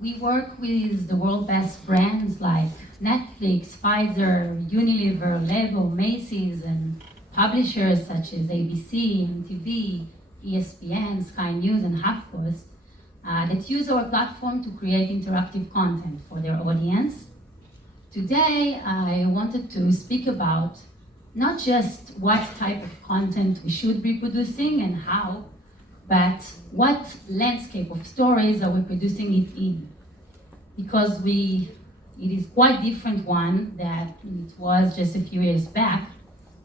We work with the world's best brands like Netflix, Pfizer, Unilever, Lego, Macy's, and publishers such as ABC, MTV, ESPN, Sky News, and HuffPost that use our platform to create interactive content for their audience. Today, I wanted to speak about not just what type of content we should be producing and how, but what landscape of stories are we producing it in? Because it is quite different one that it was just a few years back,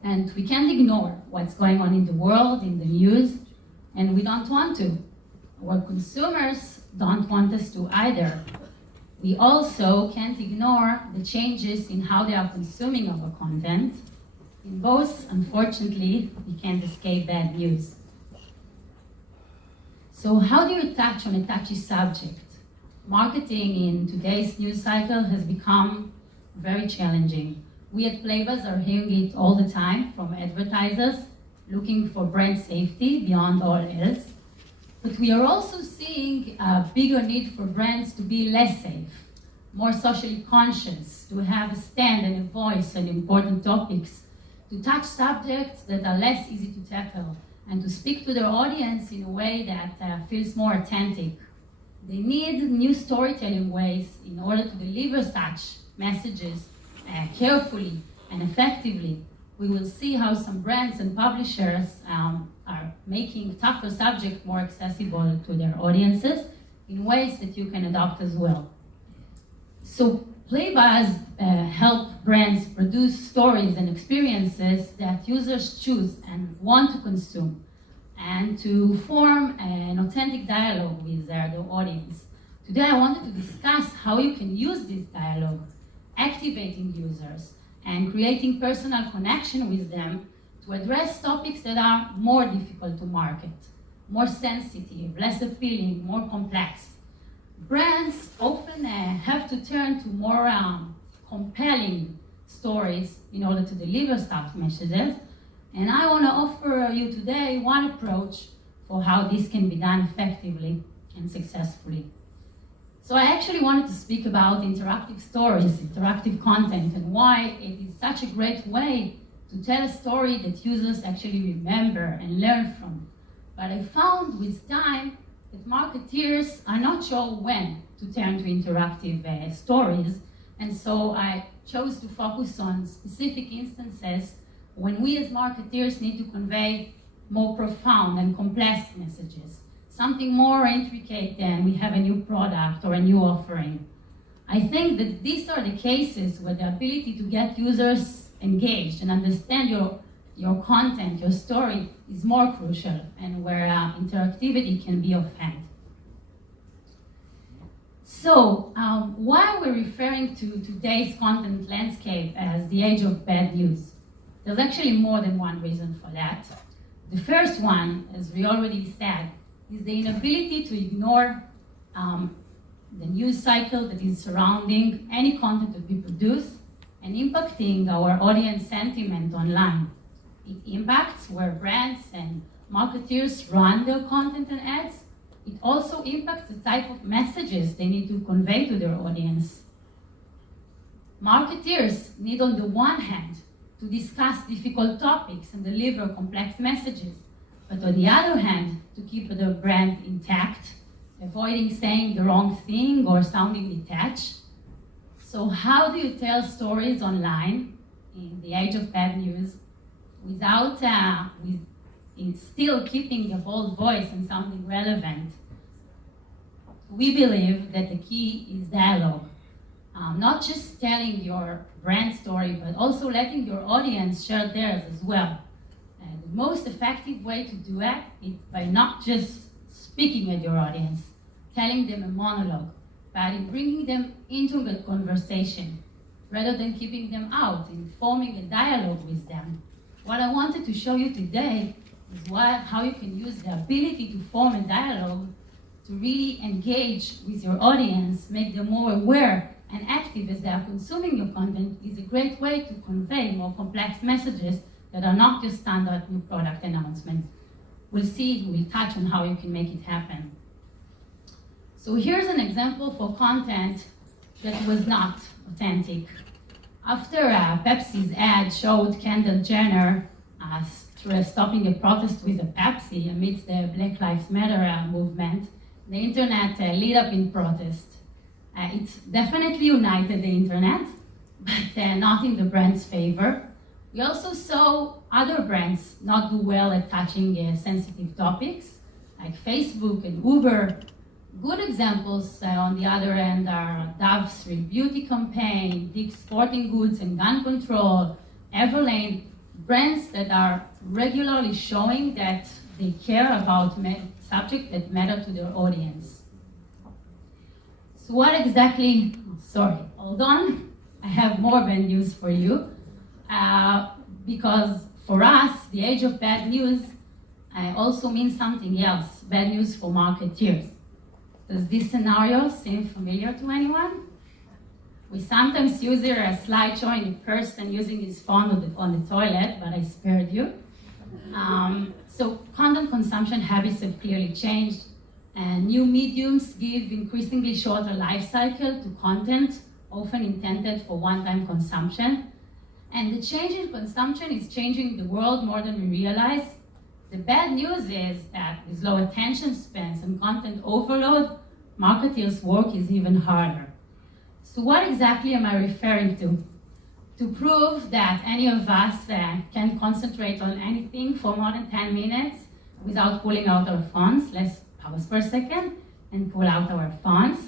and we can't ignore what's going on in the world, in the news, and we don't want to. Our consumers don't want us to either. We also can't ignore the changes in how they are consuming our content. In both, unfortunately, we can't escape bad news. So how do you touch on a touchy subject? Marketing in today's news cycle has become very challenging. We at Playbuzz are hearing it all the time from advertisers looking for brand safety beyond all else. But we are also seeing a bigger need for brands to be less safe, more socially conscious, to have a stand and a voice on important topics, to touch subjects that are less easy to tackle, and to speak to their audience in a way that feels more authentic. They need new storytelling ways in order to deliver such messages carefully and effectively. We will see how some brands and publishers are making tougher subjects more accessible to their audiences in ways that you can adopt as well. So Playbuzz help brands produce stories and experiences that users choose and want to consume, and to form an authentic dialogue with their audience. Today I wanted to discuss how you can use this dialogue, activating users and creating personal connection with them to address topics that are more difficult to market, more sensitive, less appealing, more complex. Brands often have to turn to more compelling stories in order to deliver such messages. And I want to offer you today one approach for how this can be done effectively and successfully. So I actually wanted to speak about interactive stories, interactive content, and why it is such a great way to tell a story that users actually remember and learn from. But I found with time that marketeers are not sure when to turn to interactive stories, and so I chose to focus on specific instances when we as marketeers need to convey more profound and complex messages, something more intricate than we have a new product or a new offering. I think that these are the cases where the ability to get users engaged and understand your content, your story, is more crucial, and where interactivity can be of hand. So, why are we referring to today's content landscape as the age of bad news? There's actually more than one reason for that. The first one, as we already said, is the inability to ignore the news cycle that is surrounding any content that we produce and impacting our audience sentiment online. It impacts where brands and marketeers run their content and ads. It also impacts the type of messages they need to convey to their audience. Marketeers need, on the one hand, to discuss difficult topics and deliver complex messages, but on the other hand, to keep their brand intact, avoiding saying the wrong thing or sounding detached. So how do you tell stories online in the age of bad news without still keeping a bold voice and sounding relevant? We believe that the key is dialogue. Not just telling your brand story, but also letting your audience share theirs as well. And the most effective way to do that is by not just speaking at your audience, telling them a monologue, but in bringing them into the conversation, rather than keeping them out, in forming a dialogue with them. What I wanted to show you today is how you can use the ability to form a dialogue to really engage with your audience, make them more aware and active as they are consuming your content, is a great way to convey more complex messages that are not just standard new product announcements. We'll touch on how you can make it happen. So here's an example for content that was not authentic. After Pepsi's ad showed Kendall Jenner stopping a protest with a Pepsi amidst the Black Lives Matter movement, the internet lit up in protest. It definitely united the internet, but not in the brand's favor. We also saw other brands not do well at touching sensitive topics, like Facebook and Uber. Good examples, on the other end, are Dove's Real Beauty campaign, Dick's Sporting Goods and gun control, Everlane, brands that are regularly showing that they care about subjects that matter to their audience. So what exactly, hold on, I have more bad news for you. Because for us, the age of bad news also means something else, bad news for marketeers. Does this scenario seem familiar to anyone? We sometimes use it as a slideshow in a person using his phone on the toilet, but I spared you. So content consumption habits have clearly changed, and new mediums give increasingly shorter life cycle to content, often intended for one-time consumption. And the change in consumption is changing the world more than we realize. The bad news is that with low attention spans and content overload, marketers' work is even harder. So what exactly am I referring to? To prove that any of us can concentrate on anything for more than 10 minutes without pulling out our phones, let's pause for a second and pull out our phones.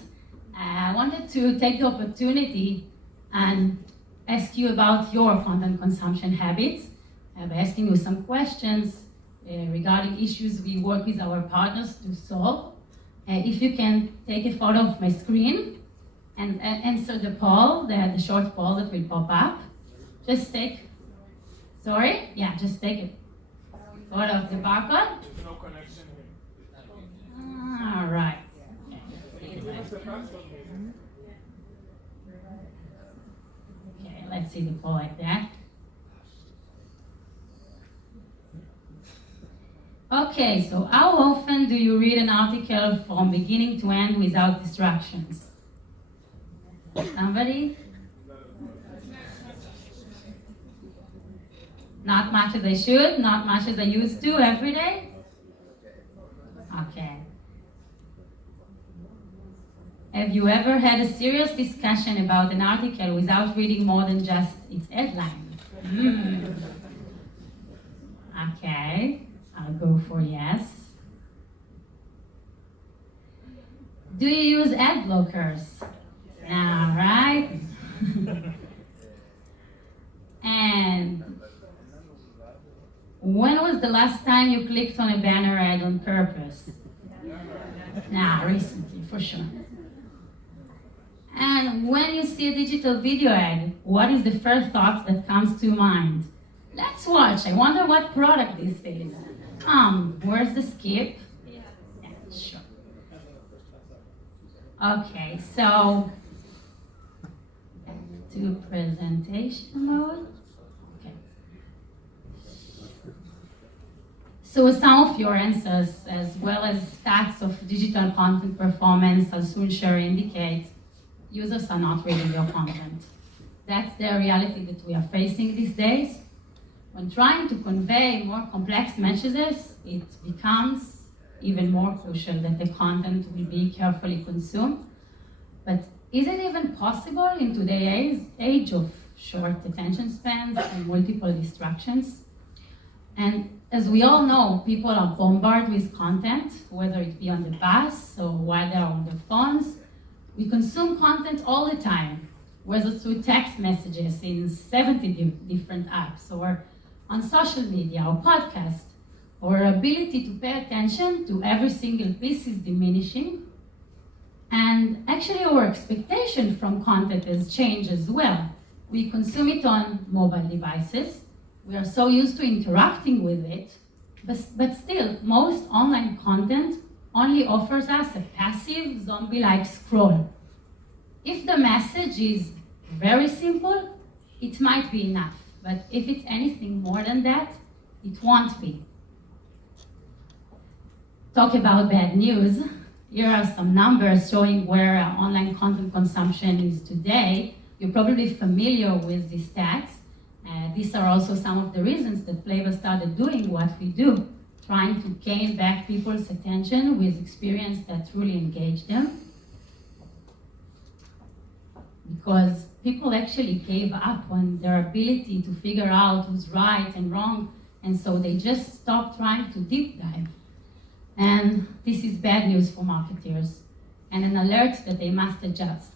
I wanted to take the opportunity and ask you about your content consumption habits by asking you some questions regarding issues we work with our partners to solve. If you can take a photo of my screen and answer the poll, the short poll that will pop up. Just take a photo of the barcode. No connection here. All right. Okay, let's see the poll like that. Okay, so how often do you read an article from beginning to end without distractions? Somebody? Not much as I should, not much as I used to every day? Okay. Have you ever had a serious discussion about an article without reading more than just its headline? Okay, I'll go for yes. Do you use ad blockers? All right. And when was the last time you clicked on a banner ad on purpose? Recently, for sure. And when you see a digital video ad, what is the first thought that comes to mind? Let's watch. I wonder what product this is. Where's the skip? Yeah, sure. Okay, so back to presentation mode. Okay. So some of your answers, as well as stats of digital content performance, I'll soon share, indicate users are not reading your content. That's the reality that we are facing these days. When trying to convey more complex messages, it becomes even more crucial that the content will be carefully consumed. But is it even possible in today's age of short attention spans and multiple distractions? And as we all know, people are bombarded with content, whether it be on the bus or while they're on their phones. We consume content all the time, whether through text messages in 70 different apps, or on social media or podcasts. Our ability to pay attention to every single piece is diminishing. And actually our expectation from content has changed as well. We consume it on mobile devices. We are so used to interacting with it, but still, most online content only offers us a passive, zombie-like scroll. If the message is very simple, it might be enough. But if it's anything more than that, it won't be. Talk about bad news. here are some numbers showing where online content consumption is today. You're probably familiar with these stats. These are also some of the reasons that Playbuzz started doing what we do, trying to gain back people's attention with experience that truly engage them. Because people actually gave up on their ability to figure out who's right and wrong, and so they just stopped trying to deep dive. And this is bad news for marketers, and an alert that they must adjust.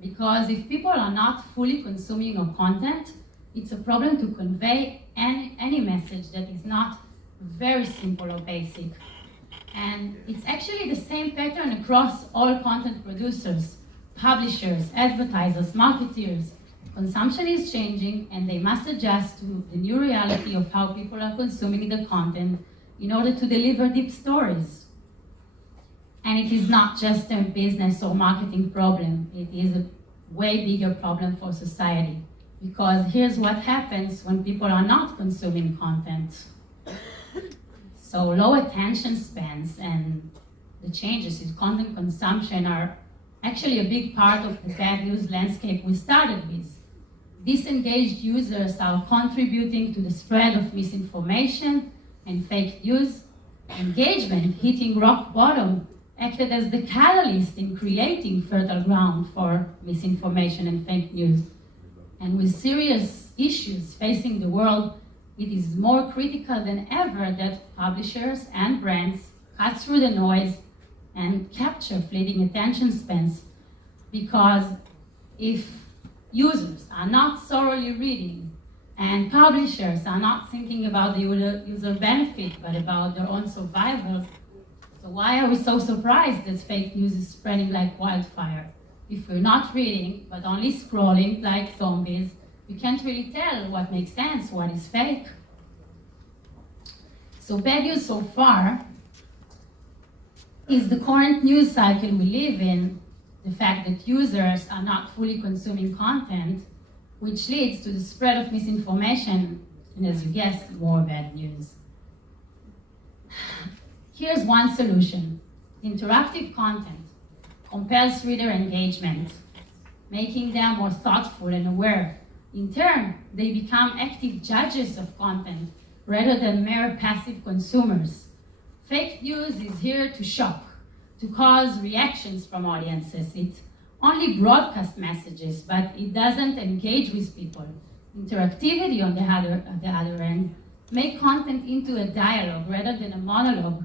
Because if people are not fully consuming your content, it's a problem to convey any message that is not very simple or basic. And it's actually the same pattern across all content producers, publishers, advertisers, marketeers. Consumption is changing, and they must adjust to the new reality of how people are consuming the content in order to deliver deep stories. And it is not just a business or marketing problem. It is a way bigger problem for society. Because here's what happens when people are not consuming content. So low attention spans and the changes in content consumption are actually a big part of the bad news landscape we started with. Disengaged users are contributing to the spread of misinformation and fake news. Engagement hitting rock bottom acted as the catalyst in creating fertile ground for misinformation and fake news. And with serious issues facing the world, it is more critical than ever that publishers and brands cut through the noise and capture fleeting attention spans. Because if users are not thoroughly reading and publishers are not thinking about the user benefit but about their own survival, so why are we so surprised that fake news is spreading like wildfire? If we're not reading, but only scrolling like zombies, we can't really tell what makes sense, what is fake. So bad news so far is the current news cycle we live in, the fact that users are not fully consuming content, which leads to the spread of misinformation, and as you guessed, more bad news. Here's one solution. Interactive content compels reader engagement, making them more thoughtful and aware. In turn, they become active judges of content rather than mere passive consumers. Fake news is here to shock, to cause reactions from audiences. It only broadcasts messages, but it doesn't engage with people. Interactivity, on the other end, make content into a dialogue rather than a monologue.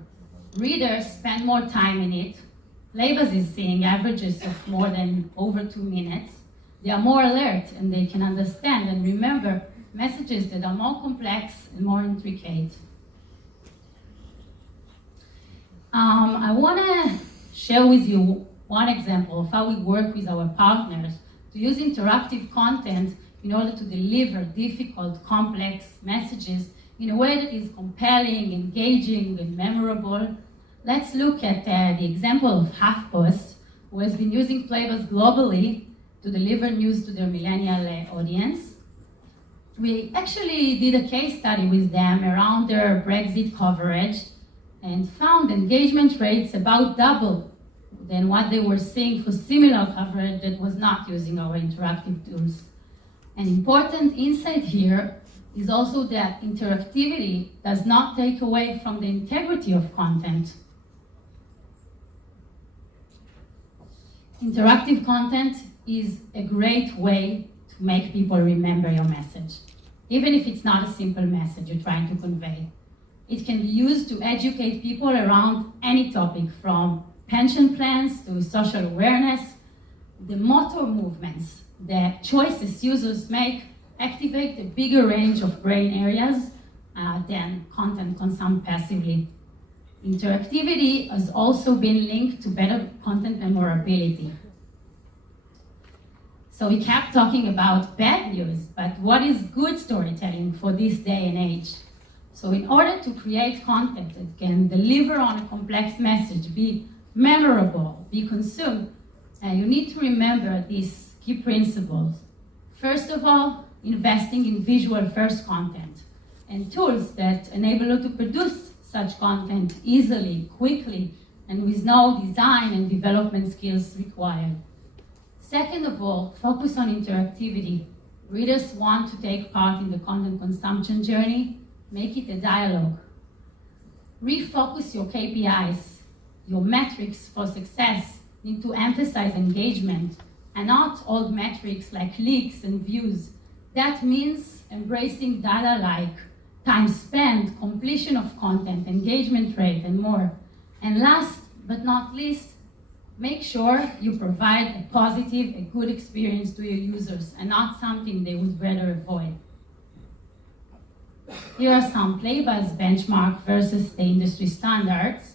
Readers spend more time in it. Playbuzz is seeing averages of more than over 2 minutes. They are more alert, and they can understand and remember messages that are more complex and more intricate. I want to share with you one example of how we work with our partners to use interactive content in order to deliver difficult, complex messages in a way that is compelling, engaging, and memorable. Let's look at the example of HuffPost, who has been using Playbuzz globally to deliver news to their millennial audience. We actually did a case study with them around their Brexit coverage and found engagement rates about double than what they were seeing for similar coverage that was not using our interactive tools. An important insight here is also that interactivity does not take away from the integrity of content. Interactive content is a great way to make people remember your message, even if it's not a simple message you're trying to convey. It can be used to educate people around any topic, from pension plans to social awareness. The motor movements, the choices users make, activate a bigger range of brain areas than content consumed passively. Interactivity has also been linked to better content memorability. So we kept talking about bad news, but what is good storytelling for this day and age? So in order to create content that can deliver on a complex message, be memorable, be consumed, you need to remember these key principles. First of all, investing in visual-first content and tools that enable you to produce such content easily, quickly, and with no design and development skills required. Second of all, focus on interactivity. Readers want to take part in the content consumption journey. Make it a dialogue. Refocus your KPIs. Your metrics for success need to emphasize engagement and not old metrics like clicks and views. That means embracing data like time spent, completion of content, engagement rate, and more. And last but not least, make sure you provide a positive, a good experience to your users and not something they would rather avoid. Here are some Playbuzz benchmark versus the industry standards.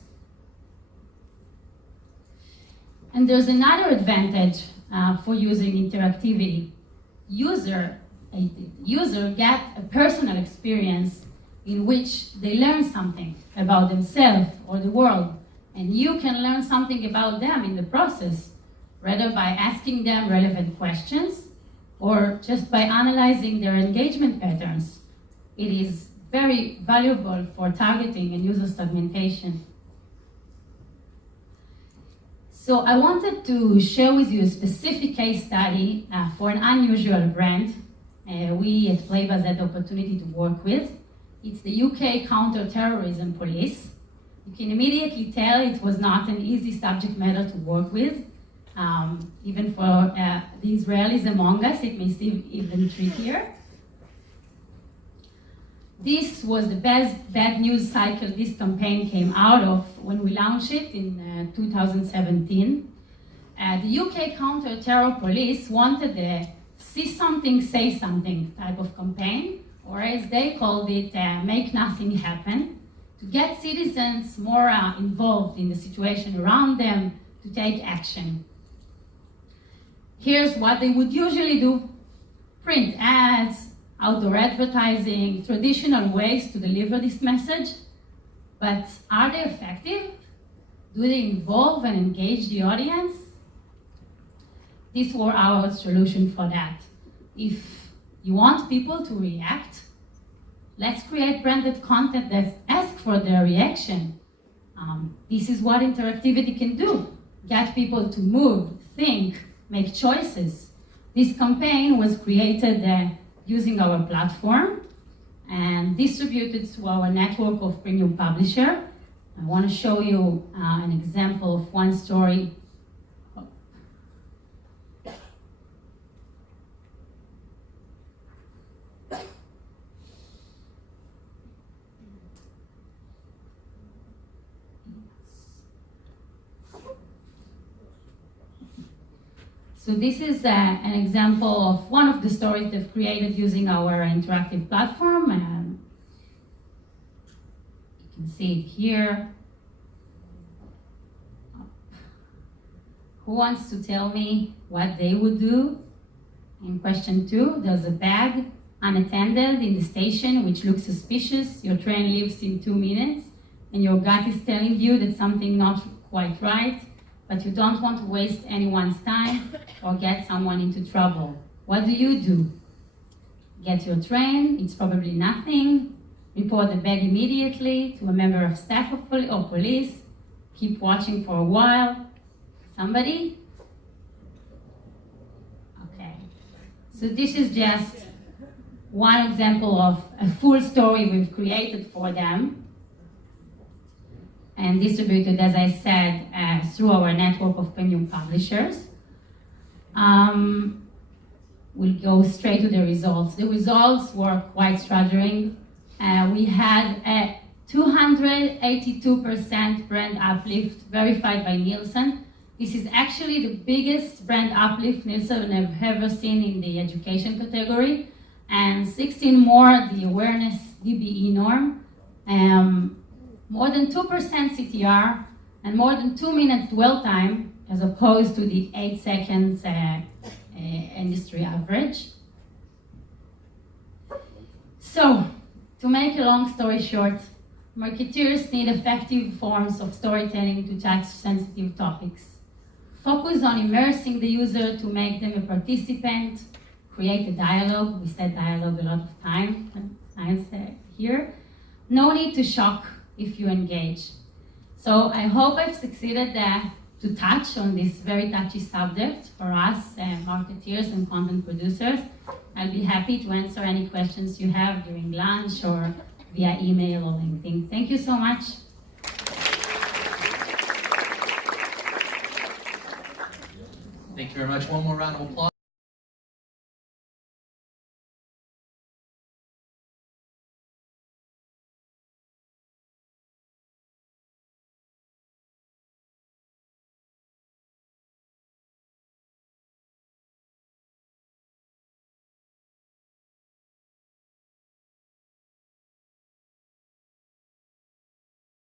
And there's another advantage for using interactivity. User get a personal experience in which they learn something about themselves or the world, and you can learn something about them in the process, whether by asking them relevant questions or just by analyzing their engagement patterns. It is very valuable for targeting and user segmentation. So I wanted to share with you a specific case study for an unusual brand we at Playbuzz had the opportunity to work with. It's the UK counter-terrorism police. You can immediately tell it was not an easy subject matter to work with. Even for the Israelis among us, it may seem even trickier. This was the bad news cycle this campaign came out of when we launched it in 2017. The UK counter-terror police wanted a see something, say something type of campaign, or as they called it, make nothing happen, to get citizens more involved in the situation around them to take action. Here's what they would usually do: print ads, outdoor advertising, traditional ways to deliver this message. But are they effective? Do they involve and engage the audience? These were our solution for that. If you want people to react, let's create branded content that asks for their reaction. This is what interactivity can do. Get people to move, think, make choices. This campaign was created using our platform and distributed to our network of premium publishers. I want to show you an example of one story. So this is an example of one of the stories they've created using our interactive platform. You can see it here. Who wants to tell me what they would do? In question 2, there's a bag unattended in the station which looks suspicious. Your train leaves in 2 minutes and your gut is telling you that something not quite right, but you don't want to waste anyone's time or get someone into trouble. What do? Get your train, it's probably nothing. Report the bag immediately to a member of staff or police. Keep watching for a while. Somebody? Okay. So this is just one example of a full story we've created for them and distributed, as I said, through our network of premium publishers. We'll go straight to the results. The results were quite staggering. We had a 282% brand uplift verified by Nielsen. This is actually the biggest brand uplift Nielsen have ever seen in the education category, and 16 more the awareness DBE norm. More than 2% CTR, and more than 2 minutes dwell time, as opposed to the 8 seconds industry average. So, to make a long story short, marketers need effective forms of storytelling to touch sensitive topics. Focus on immersing the user to make them a participant, create a dialogue. We said dialogue a lot of times here. No need to shock if you engage. So I hope I've succeeded to touch on this very touchy subject for us marketeers and content producers. I'll be happy to answer any questions you have during lunch or via email or LinkedIn. Thank you so much. Thank you very much. One more round of applause.